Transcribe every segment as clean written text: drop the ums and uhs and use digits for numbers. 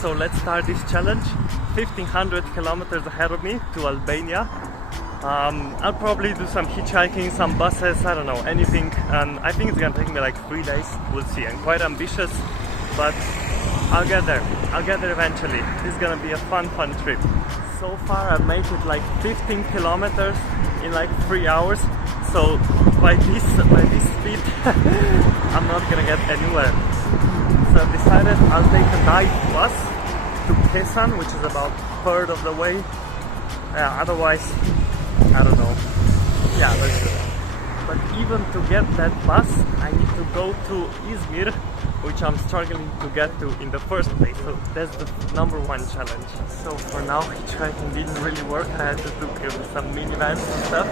So let's start this challenge. 1500 kilometers ahead of me to Albania. I'll probably do some hitchhiking, some buses, I don't know, anything. And I think it's gonna take me like 3 days. We'll see. I'm quite ambitious, but I'll get there. I'll get there eventually. This is gonna be a fun trip. So far I've made it like 15 kilometers in like 3 hours. So by this speed, I'm not gonna get anywhere. So I've decided I'll take a night bus to Kesan, which is about a third of the way. Otherwise, I don't know. Yeah, let's do it. But even to get that bus, I need to go to Izmir, which I'm struggling to get to in the first place. So that's the #1 challenge. So for now, hitchhiking didn't really work. I had to do some minivans and stuff.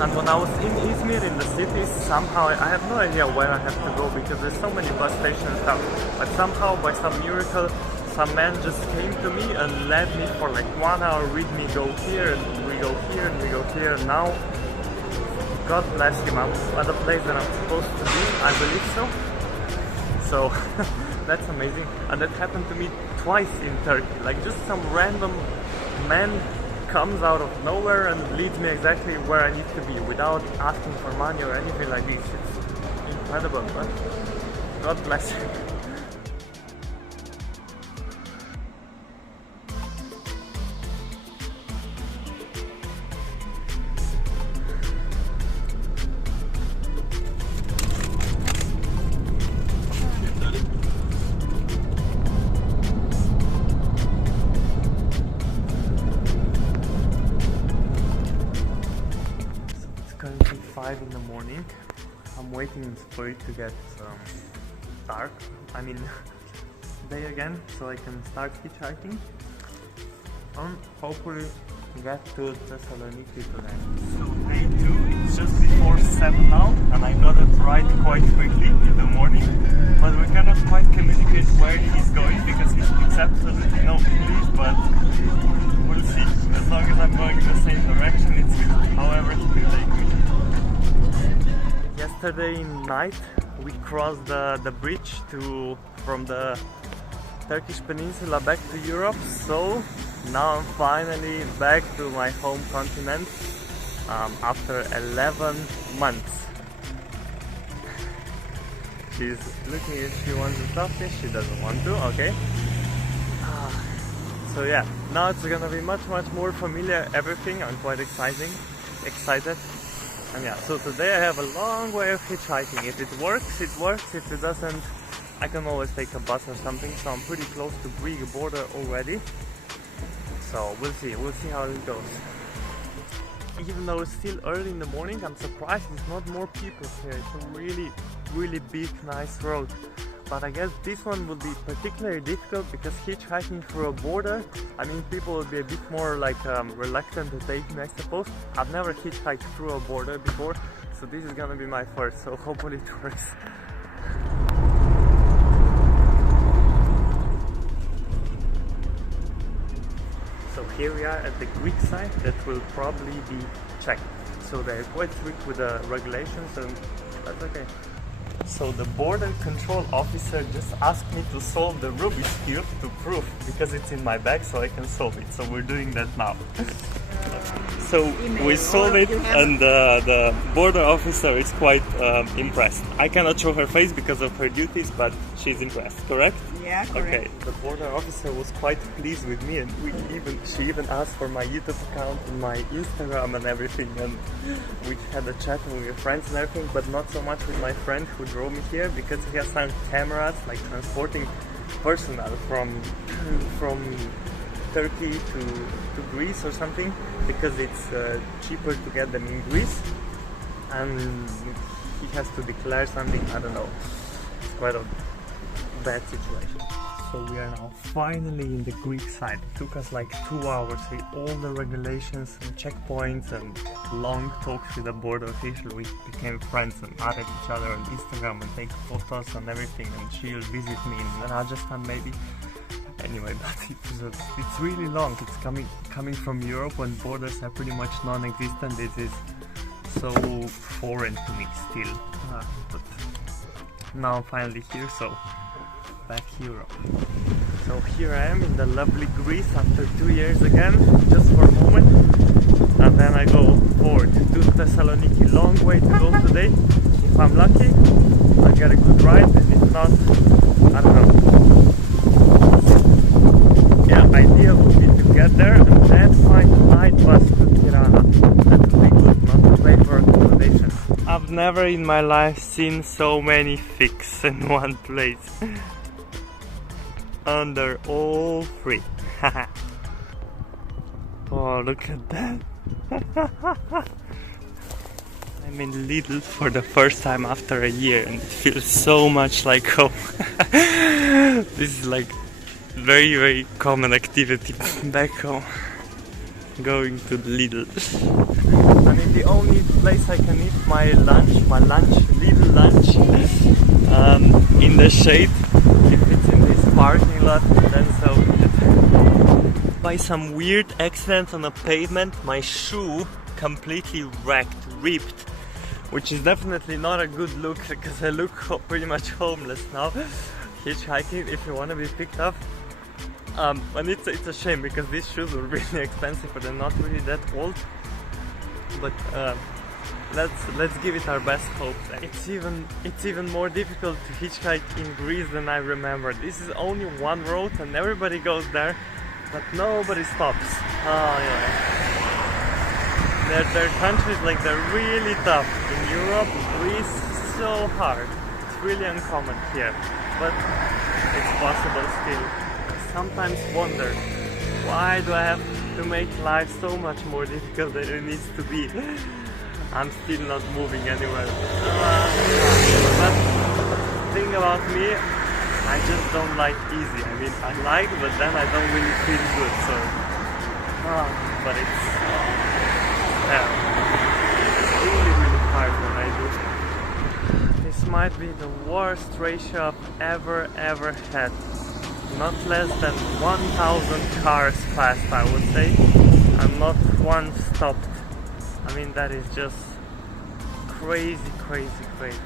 And when I was in Izmir, in the city, somehow, I have no idea where I have to go because there's so many bus stations and stuff. But somehow, by some miracle, some man just came to me and led me for like 1 hour with me, go here and we go here and we go here. And now, God bless him, I'm at the place that I'm supposed to be, I believe so. So that's amazing. And that happened to me twice in Turkey. Like just some random man comes out of nowhere and leads me exactly where I need to be without asking for money or anything like this. It's incredible, but God bless him. Currently 5 in the morning. I'm waiting for it to get dark. I mean day again, so I can start hitchhiking and hopefully get to Thessaloniki today. So day 2, it's just before 7 now, and I got it right quite quickly in the morning. But we cannot quite communicate where he's going because he speaks absolutely no English. But we'll see. As long as I'm going in the same direction, it's however he will take me. Yesterday night we crossed the bridge from the Turkish peninsula back to Europe, so now I'm finally back to my home continent after 11 months. She's looking if she wants to stop me, she doesn't want to, okay. So yeah, now it's gonna be much more familiar, everything. I'm quite excited. And yeah, so today I have a long way of hitchhiking. If it works, it works. If it doesn't, I can always take a bus or something. So I'm pretty close to Greek border already. So we'll see how it goes. Even though it's still early in the morning, I'm surprised there's not more people here. It's a really big, nice road. But I guess this one will be particularly difficult because hitchhiking through a border, I mean, people will be a bit more like reluctant to take me, I suppose. I've never hitchhiked through a border before, so this is gonna be my first, so hopefully it works. So here we are at the Greek side that will probably be checked. So they're quite strict with the regulations, and that's okay. So the border control officer just asked me to solve the Rubik's Cube to prove, because it's in my bag, so I can solve it. So we're doing that now. So we solved it, and the border officer is quite impressed. I cannot show her face because of her duties, but she's impressed, correct? Yeah, correct. Okay, the border officer was quite pleased with me, and she even asked for my YouTube account and my Instagram and everything, and we had a chat with your friends and everything, but not so much with my friend who drove me here, because he has some cameras, like transporting personnel from Turkey to Greece or something, because it's cheaper to get them in Greece, and he has to declare something, I don't know. It's quite a bad situation. So we are now finally in the Greek side. It took us like 2 hours with all the regulations and checkpoints and long talks with the border official. We became friends and added each other on Instagram and take photos and everything, and she'll visit me in Rajasthan maybe. Anyway, but it's really long. It's coming from Europe when borders are pretty much non-existent. This is so foreign to me still. But now I'm finally here, so back Europe. So So here I am in the lovely Greece after 2 years again, just for a moment. And then I go forward to Thessaloniki. Long way to go today. If I'm lucky, I'll get a good ride, and if not, I don't know. Yeah, idea would be to get there and then find a night bus to Tirana. That would be good, not to pay for accommodation. I've never in my life seen so many figs in one place. And they're all free. Oh, look at that. I'm in Lidl for the first time after a year and it feels so much like home. This is like very, very common activity back home. Going to the Lidl. I mean, the only place I can eat my lunch, Lidl lunch, in the shade. If it's in this parking lot, then so be it. By some weird accident on a pavement, my shoe completely wrecked, ripped, which is definitely not a good look because I look pretty much homeless now. Hitchhiking, if you want to be picked up. And it's a shame because these shoes were really expensive, but they're not really that old. But let's give it our best hope. It's even more difficult to hitchhike in Greece than I remember. This is only one road and everybody goes there, but nobody stops. Oh yeah. Their countries, like, they're really tough. In Europe, Greece, so hard. It's really uncommon here, but it's possible still. I sometimes wonder, why do I have to make life so much more difficult than it needs to be? I'm still not moving anywhere. But the thing about me, I just don't like easy. I mean, I like, but then I don't really feel good. So, but it's really, really hard when I do. This might be the worst ratio I've ever had. Not less than 1,000 cars passed, I would say, and not one stopped. I mean, that is just crazy, crazy, crazy.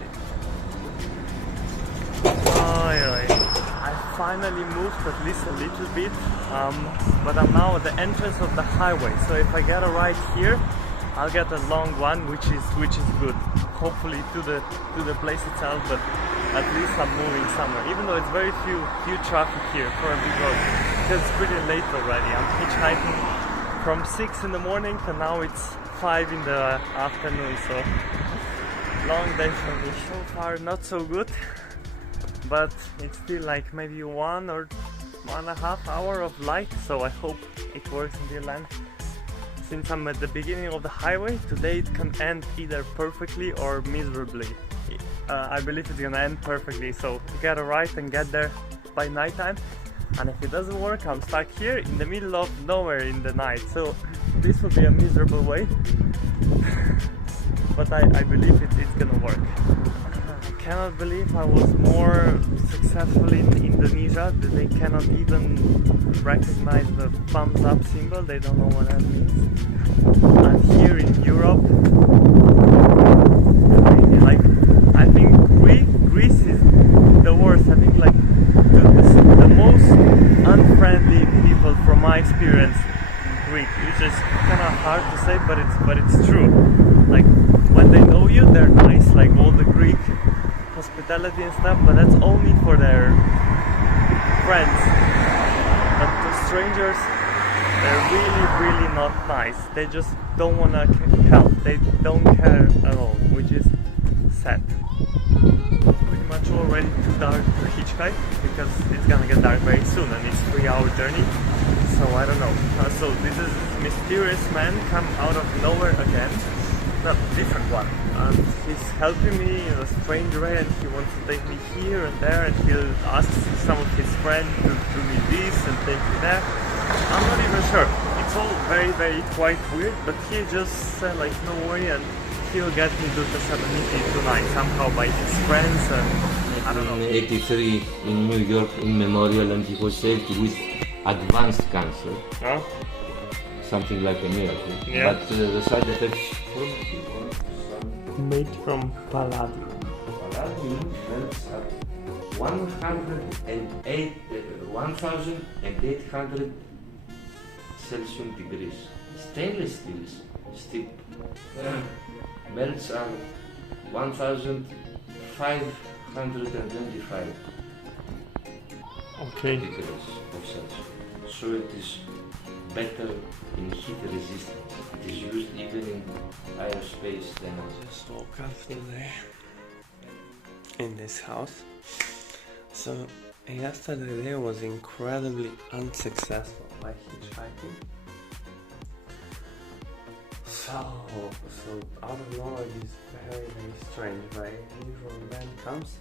I finally moved at least a little bit, but I'm now at the entrance of the highway. So if I get a ride here, I'll get a long one, which is good. Hopefully to the place itself, but at least I'm moving somewhere. Even though it's very few traffic here for a big road, because it's pretty late already. I'm hitchhiking from 6 in the morning and now it's 5 in the afternoon, so long day for me. So far not so good, but it's still like maybe 1 or 1.5 hour of light, so I hope it works until then. Since I'm at the beginning of the highway, today it can end either perfectly or miserably. I believe it's gonna end perfectly, so get a ride and get there by nighttime. And if it doesn't work, I'm stuck here in the middle of nowhere in the night, so this will be a miserable way. But I believe it's gonna work. I cannot believe I was more successful in Indonesia. They cannot even recognize the thumbs up symbol, they don't know what that means. And here in Europe, like, I think Greece is the worst. I think like the most unfriendly people from my experience in Greek. It's just kind of hard to say, but it's true. Like, when they know you, they're nice, like all the Greek hospitality and stuff, but that's only for their friends. But to strangers, they're really, really not nice. They just don't want to help. They don't care at all, which is sad. Pretty much already too dark to hitchhike because it's gonna get dark very soon and it's a 3-hour journey. So I don't know. So this is mysterious man come out of nowhere again. No, different one. And he's helping me in a strange way, and he wants to take me here and there, and he'll ask some of his friends to do me this and take me there. I'm not even sure. It's all very, very quite weird, but he just said like, no worry, and he'll get me to Thessaloniki tonight somehow by his friends, and I don't know. In 83 in New York in memorial, and he was saved with advanced cancer. Huh? Something like a miracle. Yeah. But the side effects Made from palladium. Palladium helps at 1800 Celsius degrees. Stainless steel melts are 1525 Okay. degrees of Celsius. So it is better in heat resistance. It is used even in aerospace than Just woke up today in this house. So yesterday day was incredibly unsuccessful by hitchhiking. So out of nowhere this very strange, very unusual man comes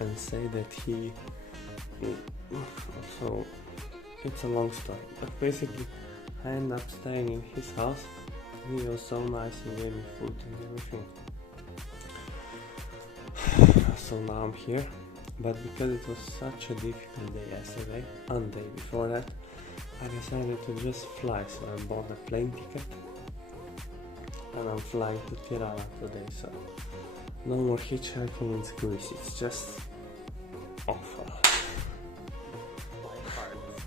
and say that he so it's a long story, but basically I ended up staying in his house. He was so nice, he gave me food and everything. So now I'm here, but because it was such a difficult day yesterday and the day before that, I decided to just fly. So I bought a plane ticket and I'm flying to Tirana today. So no more hitchhiking in Greece, it's just awful.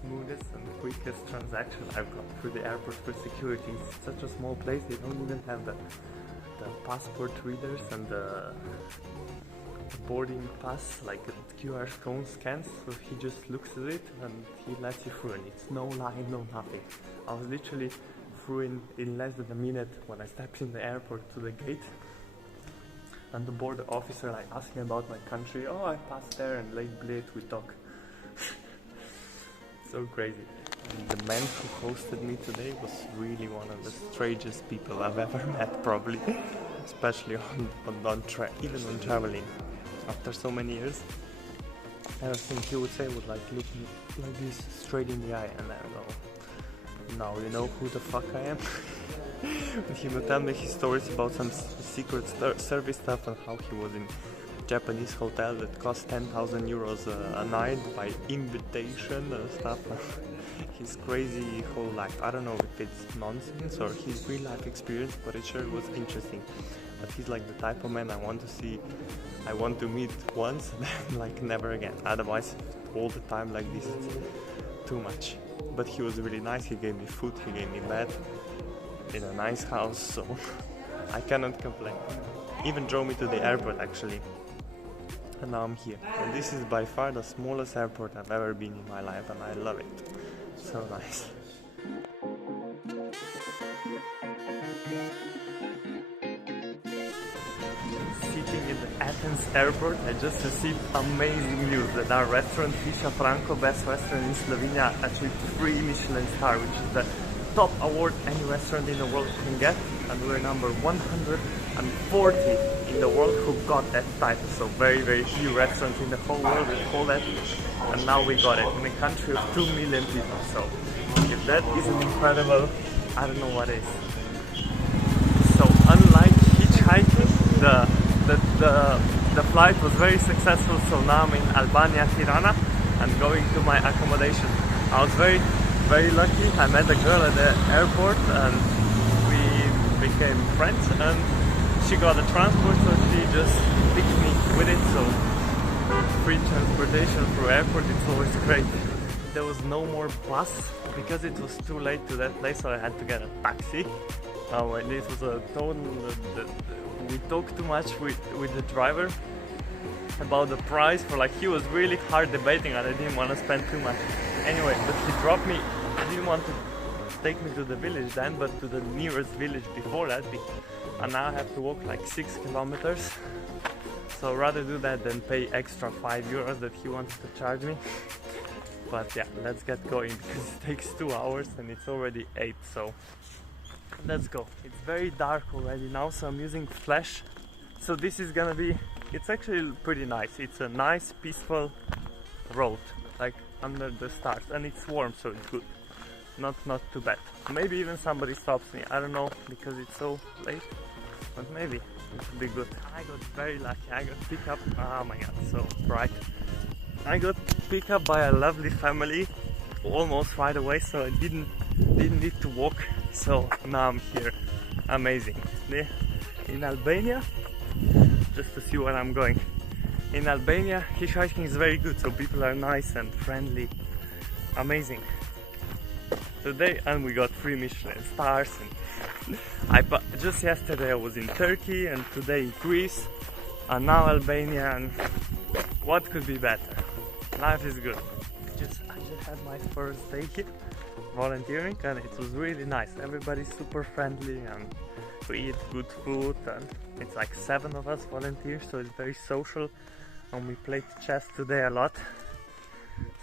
Smoothest and quickest transaction I've got through the airport for security. It's such a small place, they don't even have the passport readers and the boarding pass, like the QR code scans, so he just looks at it and he lets you through, and it's no line, no nothing. I was literally through in less than a minute when I stepped in the airport to the gate, and the border officer like asking about my country. Oh, I passed there and late blade we talk. So crazy. And the man who hosted me today was really one of the strangest people I've ever met, probably, especially even on traveling. After so many years, everything he would say would like look me like this straight in the eye, and I go, now you know who the fuck I am. He would tell me his stories about some secret service stuff and how he was in Japanese hotel that cost 10,000 euros a night by invitation and stuff. His crazy whole life. I don't know if it's nonsense or his real life experience, but it sure was interesting. But he's like the type of man I want to meet once, then like never again. Otherwise, all the time like this, it's too much. But he was really nice. He gave me food, he gave me bed in a nice house, so I cannot complain. Even drove me to the airport actually. And now I'm here. And this is by far the smallest airport I've ever been in my life, and I love it. So nice. Sitting in the Athens airport, I just received amazing news that our restaurant Fisha Franco, best restaurant in Slovenia, achieved 3 Michelin star, which is the top award any restaurant in the world can get, and we're number 140 in the world who got that title. So very few restaurants in the whole world will call that, and now we got it in a country of 2 million people. So if that isn't incredible, I don't know what is. So unlike hitchhiking, the flight was very successful. So now I'm in Albania, Tirana, and going to my accommodation. I was very lucky. I met a girl at the airport and we became friends, and she got a transport, so she just picked me with it. So free transportation through airport, it's always great. There was no more bus because it was too late to that place, so I had to get a taxi. And this was a total, we talked too much with the driver about the price, for like he was really hard debating and I didn't want to spend too much. Anyway, but he dropped me. He didn't want to take me to the village then, but to the nearest village before that, and now I have to walk like 6 kilometers. So rather do that than pay extra 5 euros that he wanted to charge me. But yeah, let's get going because it takes 2 hours and it's already 8, so let's go. It's very dark already now, so I'm using flash. So this is gonna be, it's actually pretty nice. It's a nice peaceful road, like under the stars, and it's warm, so it's good. Not too bad. Maybe even somebody stops me, I don't know, because it's so late, but maybe it will be good. I got very lucky. I got picked up, oh my god, so bright. I got picked up by a lovely family almost right away, so I didn't need to walk. So now I'm here. Amazing. In Albania, just to see where I'm going. in Albania, hitchhiking is very good, so people are nice and friendly. Amazing. Today, and we got 3 Michelin stars. And just yesterday I was in Turkey, and today Greece, and now Albania. And what could be better? Life is good. I just had my first day here volunteering, and it was really nice. Everybody's super friendly, and we eat good food, and it's like 7 of us volunteers, so it's very social. And we played chess today a lot.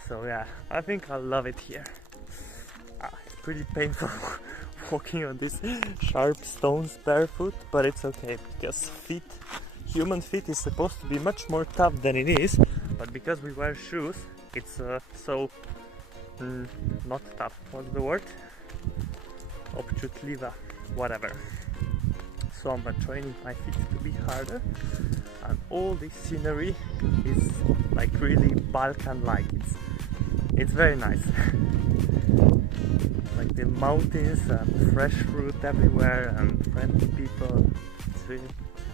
So yeah, I think I'll love it here. It's pretty painful walking on these sharp stones barefoot, but it's okay because human feet is supposed to be much more tough than it is, but because we wear shoes, it's not tough. What's the word? Obchutliwa, whatever. So I'm training my feet to be harder, and all this scenery is like really Balkan-like. It's very nice. Like the mountains and fresh fruit everywhere and friendly people. It's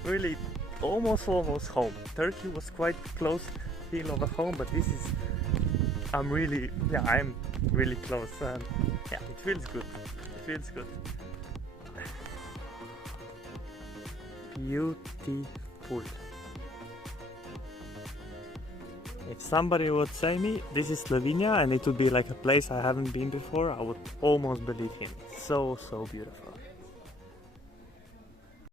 really almost home. Turkey was quite close feel of a home, but this is I'm really close, and yeah, it feels good. Beautiful. If somebody would say me this is Slovenia and it would be like a place I haven't been before, I would almost believe him. So beautiful.